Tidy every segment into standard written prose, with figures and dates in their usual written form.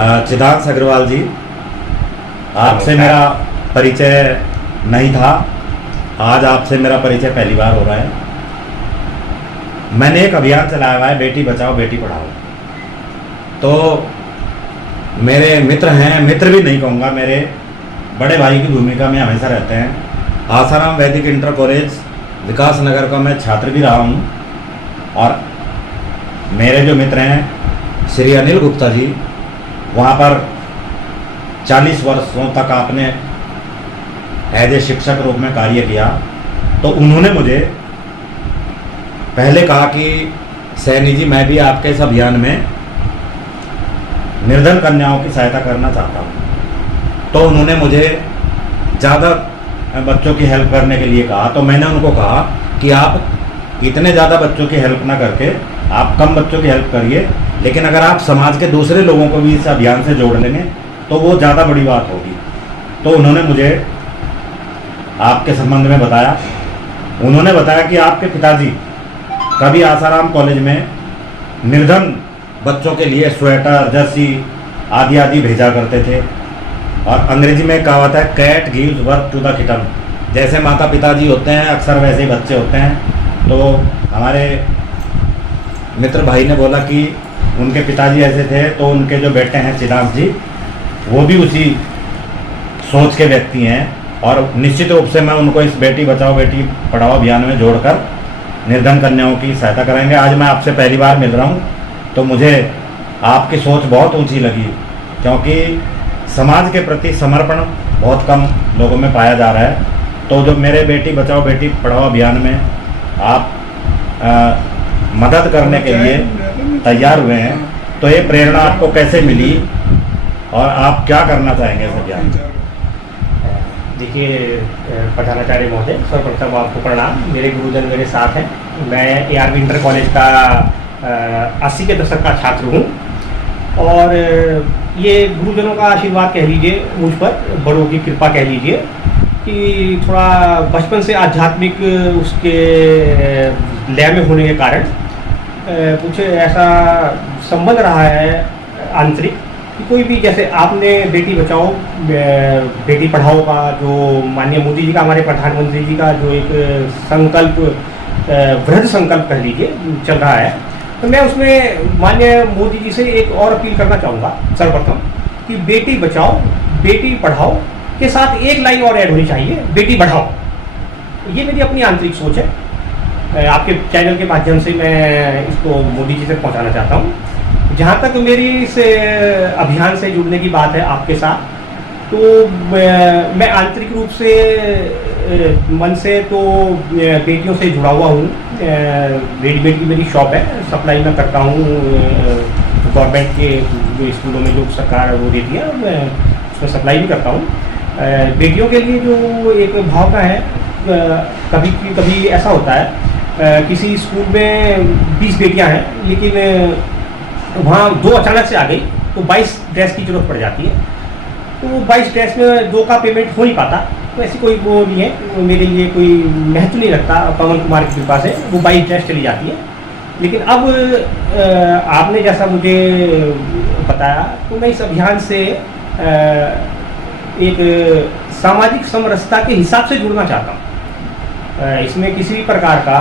चिदांश अग्रवाल जी, आपसे मेरा परिचय नहीं था। आज आपसे मेरा परिचय पहली बार हो रहा है। मैंने एक अभियान चलाया हुआ है, बेटी बचाओ बेटी पढ़ाओ। तो मेरे मित्र हैं, मित्र भी नहीं कहूँगा, मेरे बड़े भाई की भूमिका में हमेशा रहते हैं। आसाराम वैदिक इंटर कॉलेज विकास नगर का मैं छात्र भी रहा हूँ। और मेरे जो मित्र हैं श्री अनिल गुप्ता जी, वहाँ पर 40 वर्षों तक आपने एज ए शिक्षक रूप में कार्य किया। तो उन्होंने मुझे पहले कहा कि सैनी जी, मैं भी आपके इस अभियान में निर्धन कन्याओं की सहायता करना चाहता हूँ। तो उन्होंने मुझे ज़्यादा बच्चों की हेल्प करने के लिए कहा। तो मैंने उनको कहा कि आप इतने ज़्यादा बच्चों की हेल्प ना करके आप कम बच्चों की हेल्प करिए, लेकिन अगर आप समाज के दूसरे लोगों को भी इस अभियान से जोड़ लेंगे तो वो ज़्यादा बड़ी बात होगी। तो उन्होंने मुझे आपके संबंध में बताया। उन्होंने बताया कि आपके पिताजी कभी आसाराम कॉलेज में निर्धन बच्चों के लिए स्वेटर, जर्सी आदि आदि भेजा करते थे। और अंग्रेजी में कहावत है, cat gives work to the kitten. जैसे माता पिताजी होते हैं अक्सर वैसे ही बच्चे होते हैं। तो हमारे मित्र भाई ने बोला कि उनके पिताजी ऐसे थे, तो उनके जो बेटे हैं चिदांश जी, वो भी उसी सोच के व्यक्ति हैं। और निश्चित रूप से मैं उनको इस बेटी बचाओ बेटी पढ़ाओ अभियान में जोड़कर निर्धन कन्याओं की सहायता करेंगे। आज मैं आपसे पहली बार मिल रहा हूँ, तो मुझे आपकी सोच बहुत ऊंची लगी, क्योंकि समाज के प्रति समर्पण बहुत कम लोगों में पाया जा रहा है। तो जो मेरे बेटी बचाओ बेटी पढ़ाओ अभियान में आप मदद करने के लिए तैयार हुए हैं, तो ये प्रेरणा आपको कैसे मिली और आप क्या करना चाहेंगे इस अभियान में? देखिए प्रधानाचार्य महोदय, सर्वप्रथम आपको प्रणाम। मेरे गुरुजन मेरे साथ हैं। मैं ARV इंटर कॉलेज का 80 के दशक का छात्र हूँ। और ये गुरुजनों का आशीर्वाद कह लीजिए मुझ पर, बड़ों की कृपा कह लीजिए, कि थोड़ा बचपन से आध्यात्मिक उसके लय में होने के कारण कुछ ऐसा संबंध रहा है आंतरिक कि कोई भी, जैसे आपने बेटी बचाओ बेटी पढ़ाओ का जो माननीय मोदी जी का, हमारे प्रधानमंत्री जी का जो एक संकल्प, वृहद संकल्प कह लीजिए, चल रहा है, तो मैं उसमें माननीय मोदी जी से एक और अपील करना चाहूँगा। सर्वप्रथम कि बेटी बचाओ बेटी पढ़ाओ के साथ एक लाइन और ऐड होनी चाहिए, बेटी बढ़ाओ। ये मेरी अपनी आंतरिक सोच है। आपके चैनल के माध्यम से मैं इसको मोदी जी तक पहुंचाना चाहता हूं। जहां तक मेरी इस अभियान से जुड़ने की बात है आपके साथ, तो मैं आंतरिक रूप से मन से तो बेटियों से जुड़ा हुआ हूँ। रेडीमेड की मेरी शॉप है, सप्लाई मैं करता हूँ गवर्नमेंट के जो स्कूलों में जो सरकार वो देती है, मैं उसमें सप्लाई भी करता हूँ। बेटियों के लिए जो एक भावना है, कभी ऐसा होता है किसी स्कूल में 20 बेटियां हैं, लेकिन वहाँ 2 अचानक से आ गई, तो 22 ड्रेस की जरूरत पड़ जाती है। तो 22 ड्रेस में 2 का पेमेंट हो नहीं पाता। तो ऐसी कोई वो नहीं है, मेरे लिए कोई महत्व नहीं रखता। पवन कुमार की कृपा से वो 22 ड्रेस चली जाती है। लेकिन अब आपने जैसा मुझे बताया, तो मैं इस अभियान से एक सामाजिक समरसता के हिसाब से जुड़ना चाहता हूँ। इसमें किसी भी प्रकार का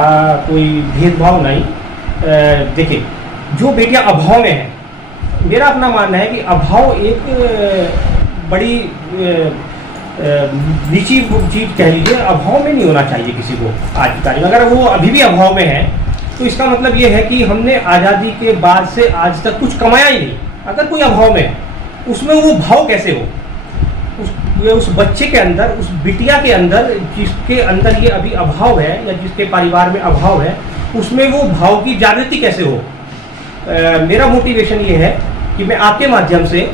कोई भेदभाव नहीं। देखिए, जो बेटियां अभाव में हैं, मेरा अपना मानना है कि अभाव एक बड़ी नीची चीज कह लीजिए, अभाव में नहीं होना चाहिए किसी को आज की तारीख में। अगर वो अभी भी अभाव में है, तो इसका मतलब ये है कि हमने आज़ादी के बाद से आज तक कुछ कमाया ही नहीं। अगर कोई अभाव में है, उसमें वो भाव कैसे हो? उस बच्चे के अंदर, उस बिटिया के अंदर, जिसके अंदर ये अभी अभाव है या जिसके परिवार में अभाव है, उसमें वो भाव की जागृति कैसे हो? मेरा मोटिवेशन ये है कि मैं आपके माध्यम से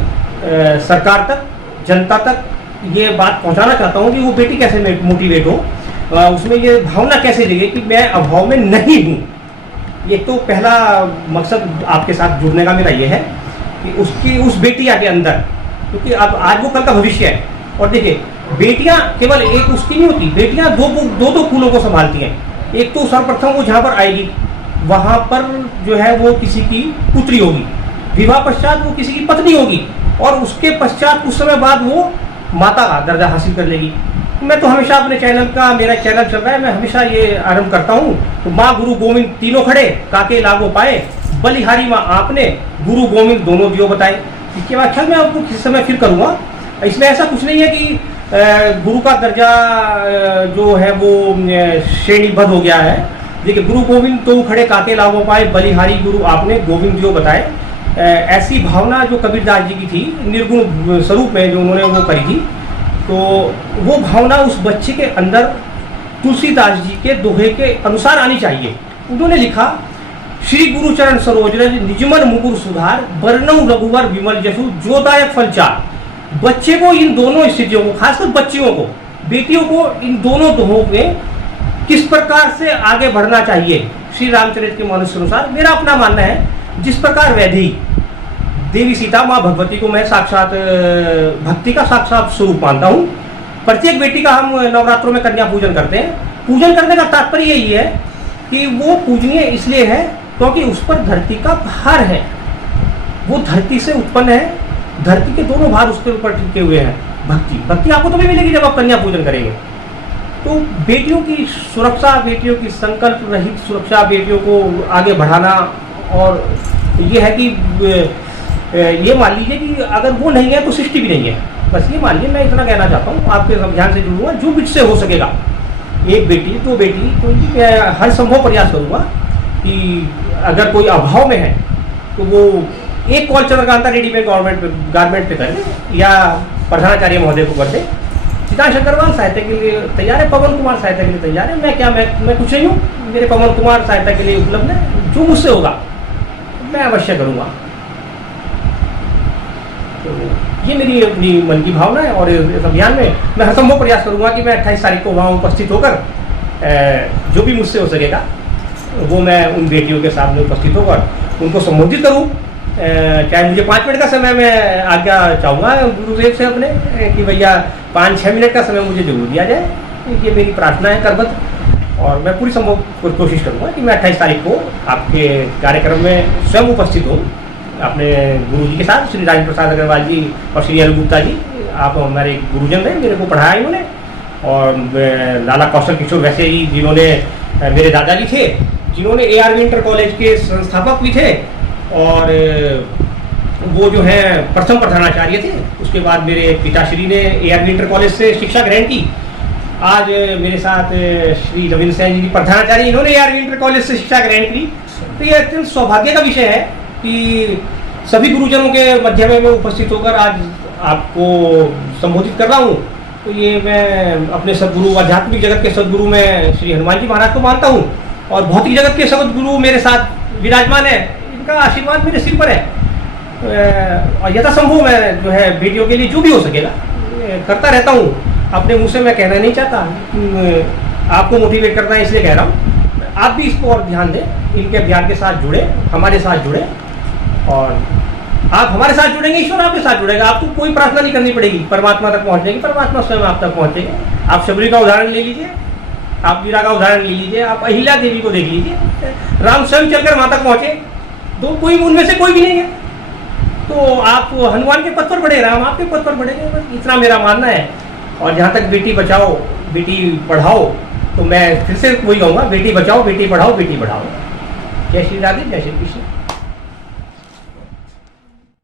सरकार तक, जनता तक ये बात पहुंचाना चाहता हूँ कि वो बेटी कैसे मोटिवेट हो, उसमें ये भावना कैसे जगे कि मैं अभाव में नहीं हूँ। ये तो पहला मकसद आपके साथ जुड़ने का मेरा ये है कि उसकी, उस बेटिया के अंदर, क्योंकि अब आज वो कल का भविष्य है। और देखिए, बेटियां केवल एक उसकी नहीं होती, बेटियां दो फूलों को संभालती हैं। एक तो सर्वप्रथम वो जहाँ पर आएगी, वहाँ पर जो है वो किसी की पुत्री होगी, विवाह पश्चात वो किसी की पत्नी होगी, और उसके पश्चात कुछ समय बाद वो माता का दर्जा हासिल कर लेगी। मैं तो हमेशा अपने चैनल का, मेरा चैनल चल रहा है, मैं हमेशा ये आरंभ करता हूँ तो माँ गुरु गोविंद तीनों खड़े, काके लागो पाए, बलिहारी माँ आपने, गुरु गोविंद दोनों दियो बताए। इसके बाद ख्याल मैं आपको किस समय फिर करूँगा। इसमें ऐसा कुछ नहीं है कि गुरु का दर्जा जो है वो श्रेणीबद्ध हो गया है। देखिए, गुरु गोविंद तो खड़े, काके लागो पाए, बलिहारी गुरु आपने, गोविंद दियो बताए। ऐसी भावना जो कबीरदास जी की थी निर्गुण स्वरूप में जो उन्होंने वो करी थी, तो वो भावना उस बच्चे के अंदर तुलसीदास जी के दोहे के अनुसार आनी चाहिए। उन्होंने लिखा, श्री गुरु चरण सरोज रज निजमन मुकुर सुधार, वर्णव रघुवर विमल जसु जोदायक फलचार। बच्चे को इन दोनों स्थितियों को, खासकर बच्चियों को, बेटियों को, इन दोनों दोहों में किस प्रकार से आगे बढ़ना चाहिए श्री रामचरित के मानस के अनुसार मेरा अपना मानना है। जिस प्रकार वैदेही देवी सीता माँ भगवती को मैं साक्षात भक्ति का साक्षात स्वरूप मानता हूँ। प्रत्येक बेटी का हम नवरात्रों में कन्या पूजन करते हैं। पूजन करने का तात्पर्य यही है कि वो पूजनीय इसलिए है क्योंकि उस पर धरती का भार है, वो धरती से उत्पन्न है, धरती के दोनों भार उसके ऊपर टिके हुए हैं। भक्ति आपको तभी मिलेगी जब आप कन्या पूजन करेंगे। तो बेटियों की सुरक्षा, बेटियों की संकल्प रहित सुरक्षा, बेटियों को आगे बढ़ाना, और ये है कि ये मान लीजिए कि अगर वो नहीं है तो सृष्टि भी नहीं है। बस ये मान लीजिए, मैं इतना कहना चाहता हूँ। आपके ध्यान से जुड़ूंगा, जो मुझसे हो सकेगा, एक बेटी, दो बेटी, तो मैं हर संभव प्रयास करूँगा कि अगर कोई अभाव में है तो वो एक कॉल चंद्रकांता रेडीमेड गारमेंट पे कर दे या प्रधानाचार्य महोदय को कर दे। चितांश अग्रवाल सहायता के लिए तैयार है, पवन कुमार सहायता के लिए तैयार है। मैं कुछ नहीं हूँ, मेरे पवन कुमार सहायता के लिए उपलब्ध है। जो मुझसे होगा मैं अवश्य करूँगा। तो ये मेरी अपनी मन की भावना है, और इस अभियान में मैं हरसंभव प्रयास करूँगा कि मैं 28 तारीख को वहाँ उपस्थित होकर जो भी मुझसे हो सकेगा वो मैं उन बेटियों के सामने उपस्थित होकर उनको संबोधित करूँ। चाहे मुझे 5 मिनट का समय मैं आज्ञा चाहूँगा गुरुदेव से अपने कि भैया 5-6 मिनट का समय मुझे जरूर दिया जाए। ये मेरी प्रार्थना है करबद्ध, और मैं पूरी संभव कोशिश करूँगा कि मैं 28 तारीख को आपके कार्यक्रम में स्वयं उपस्थित हूँ अपने गुरु जी के साथ, श्री राजेंद्र प्रसाद अग्रवाल जी और श्री अनिल गुप्ता जी। आप हमारे गुरुजन रहे, मेरे को पढ़ाया इन्होंने, और लाला कौशल किशोर वैसे ही जिन्होंने मेरे दादाजी थे, जिन्होंने ARV इंटर कॉलेज के संस्थापक भी थे, और वो जो है प्रथम प्रधानाचार्य थे। उसके बाद मेरे पिताश्री ने ARV इंटर कॉलेज से शिक्षा ग्रहण की। आज मेरे साथ श्री रविंद्र सेन जी प्रधानाचार्य, इन्होंने ARV इंटर कॉलेज से शिक्षा ग्रहण की। तो ये अत्यंत सौभाग्य का विषय है कि सभी गुरुजनों के मध्य में मैं उपस्थित होकर आज आपको संबोधित कर रहा हूँ। तो ये मैं अपने सदगुरु, आध्यात्मिक जगत के सदगुरु में श्री हनुमान जी महाराज को मानता हूँ, और भौतिक जगत के सदगुरु मेरे साथ विराजमान है। इनका आशीर्वाद मेरे सिर पर है, और यथासंभव मैं जो है बेटियों के लिए जो भी हो सकेगा करता रहता हूँ। अपने मुँह से मैं कहना नहीं चाहता, आपको मोटिवेट करना है इसलिए कह रहा हूँ। आप भी इसको और ध्यान दें, इनके अभियान के साथ जुड़े, हमारे साथ जुड़े, और आप हमारे साथ जुड़ेंगे, ईश्वर आपके साथ जुड़ेगा। आपको कोई प्रार्थना नहीं करनी पड़ेगी परमात्मा तक पहुँचने की, परमात्मा स्वयं आप तक पहुँचेंगे। आप शबरी का उदाहरण ले लीजिए, आप वीरा का उदाहरण ले लीजिए, आप अहिल्या देवी को देख लीजिए, राम स्वयं चलकर वहाँ तक पहुँचे, तो कोई उनमें से कोई भी नहीं है। तो आप हनुमान के पथ पर बढ़े, राम आपके पथ पर बढ़ेंगे। बस इतना मेरा मानना है। और जहाँ तक बेटी बचाओ बेटी पढ़ाओ, तो मैं फिर से वही कहूँगा, बेटी बचाओ बेटी पढ़ाओ बेटी बढ़ाओ। जय श्री राधे, जय श्री कृष्ण।